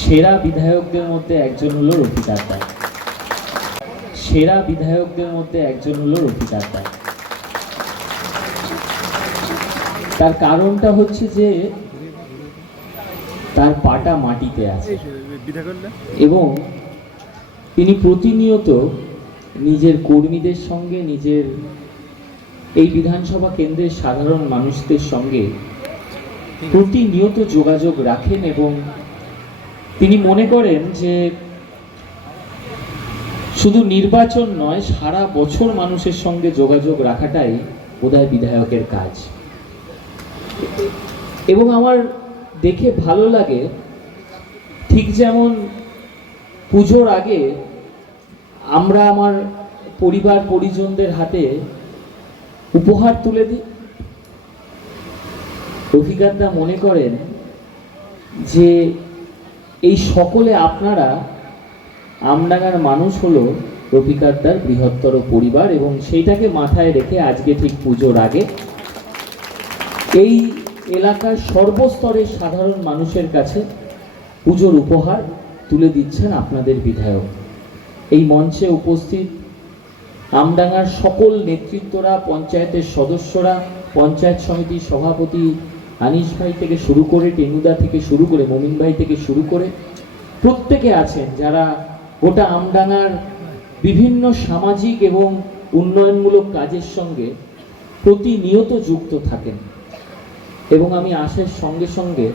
সেরা বিধায়কদের মধ্যে একজন হলো রফিক আড্ডা সেরা বিধায়কদের মধ্যে একজন হলো রফিক আড্ডা তার কারণটা হচ্ছে যে তার পাটা মাটিতে আছে। এবং তিনি প্রতিনিয়ত নিজের কর্মীদের সঙ্গে, নিজের এই বিধানসভা কেন্দ্রের সাধারণ মানুষদের সঙ্গে প্রতিনিয়ত যোগাযোগ রাখেন এবং তিনি মনে করেন যে শুধু নির্বাচন নয়, সারা বছর মানুষের সঙ্গে যোগাযোগ রাখাটাই বোধহয় বিধায়কের কাজ। এবং আমার দেখে ভালো লাগে, ঠিক যেমন পুজোর আগে আমরা আমার পরিবার পরিজনদের হাতে উপহার তুলে দিই। রফিকারদা মনে করেন যে এই সকলে আপনারা আমডাঙ্গার মানুষ হলো রফিকারদার বৃহত্তর পরিবার এবং সেইটাকে মাথায় রেখে আজকে ঠিক পুজোর আগে এই এলাকার সর্বস্তরের সাধারণ মানুষের কাছে পুজোর উপহার তুলে দিচ্ছেন আপনাদের বিধায়ক। এই মঞ্চে উপস্থিত আমডাঙ্গার সকল নেতৃত্বরা, পঞ্চায়েতের সদস্যরা, পঞ্চায়েত সমিতির সভাপতি আনিস ভাই থেকে শুরু করে, টেনুদা থেকে শুরু করে, মমিন ভাই থেকে শুরু করে প্রত্যেকে আছেন যারা গোটা আমডাঙ্গার বিভিন্ন সামাজিক এবং উন্নয়নমূলক কাজের সঙ্গে প্রতিনিয়ত যুক্ত থাকেন। এবং আমি আসার সঙ্গে সঙ্গে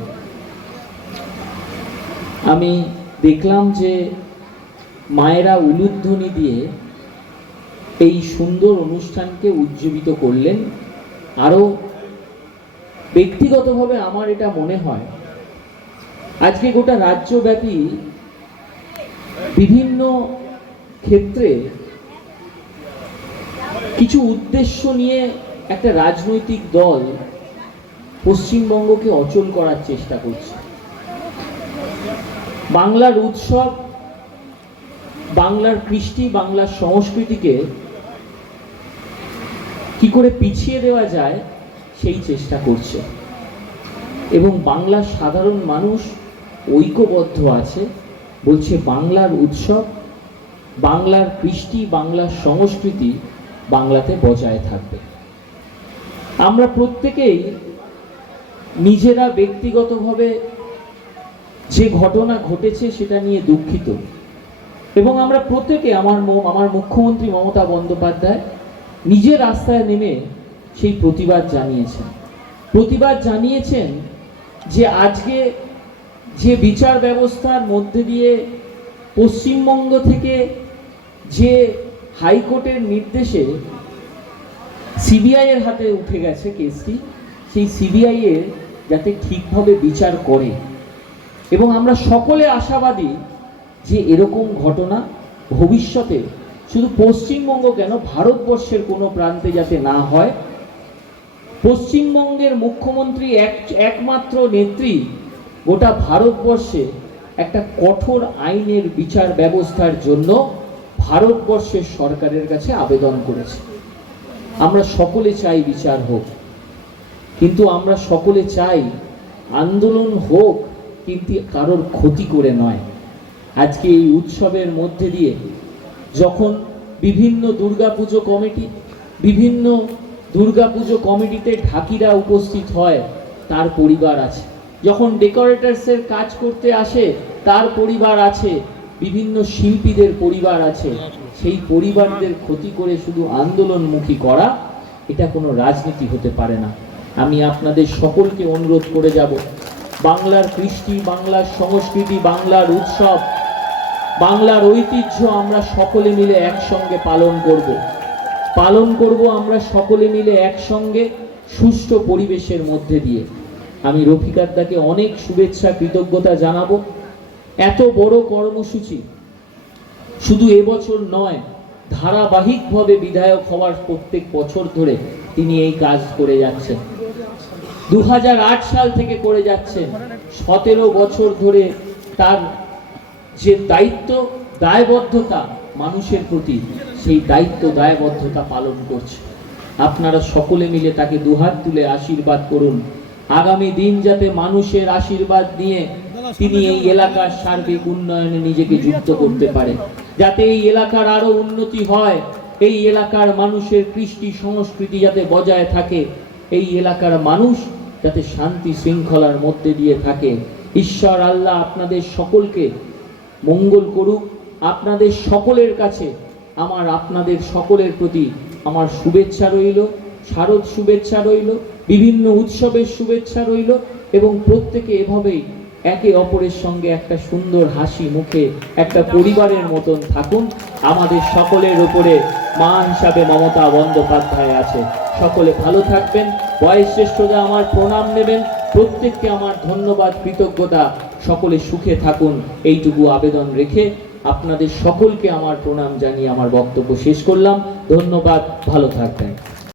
আমি দেখলাম যে মায়েরা উলুধ্বনি দিয়ে এই সুন্দর অনুষ্ঠানকে উজ্জীবিত করলেন। আরও ব্যক্তিগতভাবে আমার এটা মনে হয়, আজকে গোটা রাজ্যব্যাপী বিভিন্ন ক্ষেত্রে কিছু উদ্দেশ্য নিয়ে একটা রাজনৈতিক দল পশ্চিমবঙ্গকে অচল করার চেষ্টা করছে। বাংলার উৎসব, বাংলার কৃষ্টি, বাংলার সংস্কৃতিকে কি করে পিছিয়ে দেওয়া যায় সেই চেষ্টা করছে। এবং বাংলার সাধারণ মানুষ ঐক্যবদ্ধ আছে, বলছে বাংলার উৎসব, বাংলার কৃষ্টি, বাংলার সংস্কৃতি বাংলাতে বজায় থাকবে। আমরা প্রত্যেকেই নিজেরা ব্যক্তিগতভাবে যে ঘটনা ঘটেছে সেটা নিয়ে দুঃখিত। এবং আমরা প্রত্যেকে আমার আমার মুখ্যমন্ত্রী মমতা বন্দ্যোপাধ্যায় নিজের রাস্তায় নেমে সেই প্রতিবাদ জানিয়েছেন। প্রতিবাদ জানিয়েছেন যে আজকে যে বিচার ব্যবস্থার মধ্যে দিয়ে পশ্চিমবঙ্গ থেকে যে হাইকোর্টের নির্দেশে সিবিআইয়ের হাতে উঠে গেছে কেসটি, সেই সিবিআই এর যাতে ঠিকভাবে বিচার করে। এবং আমরা সকলে আশাবাদী যে এরকম ঘটনা ভবিষ্যতে শুধু পশ্চিমবঙ্গ কেন, ভারতবর্ষের কোনো প্রান্তে যাতে না হয় পশ্চিমবঙ্গের মুখ্যমন্ত্রী এক, একমাত্র নেত্রী গোটা ভারতবর্ষে একটা কঠোর আইনের বিচার ব্যবস্থার জন্য ভারতবর্ষের সরকারের কাছে আবেদন করেছে। আমরা সকলে চাই বিচার হোক, কিন্তু আমরা সকলে চাই আন্দোলন হোক, কিন্তু কারোর ক্ষতি করে নয়। আজকে এই উৎসবের মধ্যে দিয়ে যখন বিভিন্ন দুর্গাপুজো কমিটি, বিভিন্ন দুর্গাপুজো কমিটিতে ঢাকিরা উপস্থিত হয়, তার পরিবার আছে। যখন ডেকোরেটার্সের কাজ করতে আসে, তার পরিবার আছে, বিভিন্ন শিল্পীদের পরিবার আছে। সেই পরিবারদের ক্ষতি করে শুধু আন্দোলনমুখী করা, এটা কোনো রাজনীতি হতে পারে না। আমি আপনাদের সকলকে অনুরোধ করে যাব। বাংলার কৃষ্টি, বাংলার সংস্কৃতি, বাংলার উৎসব, বাংলার ঐতিহ্য আমরা সকলে মিলে একসঙ্গে পালন করব। পালন করব আমরা সকলে মিলে একসঙ্গে সুষ্ঠু পরিবেশের মধ্যে দিয়ে। আমি রফিকাদ্দাকে অনেক শুভেচ্ছা, কৃতজ্ঞতা জানাব। এত বড় কর্মসূচি শুধু এবছর নয়, ধারাবাহিকভাবে বিধায়ক হওয়ার প্রত্যেক বছর ধরে তিনি এই কাজ করে যাচ্ছেন। দু হাজার আট সাল থেকে করে যাচ্ছেন। সতেরো বছর ধরে তার যে দায়িত্ব, দায়বদ্ধতা মানুষের প্রতি সেই দায়িত্ব, দায়বদ্ধতা পালন করছে। আপনারা সকলে মিলে তাকে দুহাত তুলে আশীর্বাদ করুন। আগামী দিন যাতে মানুষের আশীর্বাদ নিয়ে তিনি এই এলাকার সার্বিক উন্নয়নে নিজেকে যুক্ত করতে পারেন যাতে এই এলাকার আরও উন্নতি হয়, এই এলাকার মানুষের কৃষ্টি সংস্কৃতি যাতে বজায় থাকে, এই এলাকার মানুষ যাতে শান্তি শৃঙ্খলার মধ্যে দিয়ে থাকে। ঈশ্বর আল্লাহ আপনাদের সকলকে মঙ্গল করুক আপনাদের সকলের কাছে আমার আপনাদের সকলের প্রতি আমার শুভেচ্ছা রইল, শারদ শুভেচ্ছা রইল, বিভিন্ন উৎসবের শুভেচ্ছা রইল এবং প্রত্যেকে এভাবেই একে অপরের সঙ্গে একটা সুন্দর হাসি মুখে একটা পরিবারের মতন থাকুন। আমাদের সকলের উপরে মা হিসাবে মমতা বন্দ্যোপাধ্যায় আছে। সকলে ভালো থাকবেন, বয়োজ্যেষ্ঠরা আমার প্রণাম নেবেন, প্রত্যেককে আমার ধন্যবাদ, কৃতজ্ঞতা, সকলে সুখে থাকুন। এইটুকু আবেদন রেখে আপনাদের সকলকে আমার প্রণাম জানিয়ে আমার বক্তব্য শেষ করলাম। ধন্যবাদ ভালো থাকবেন।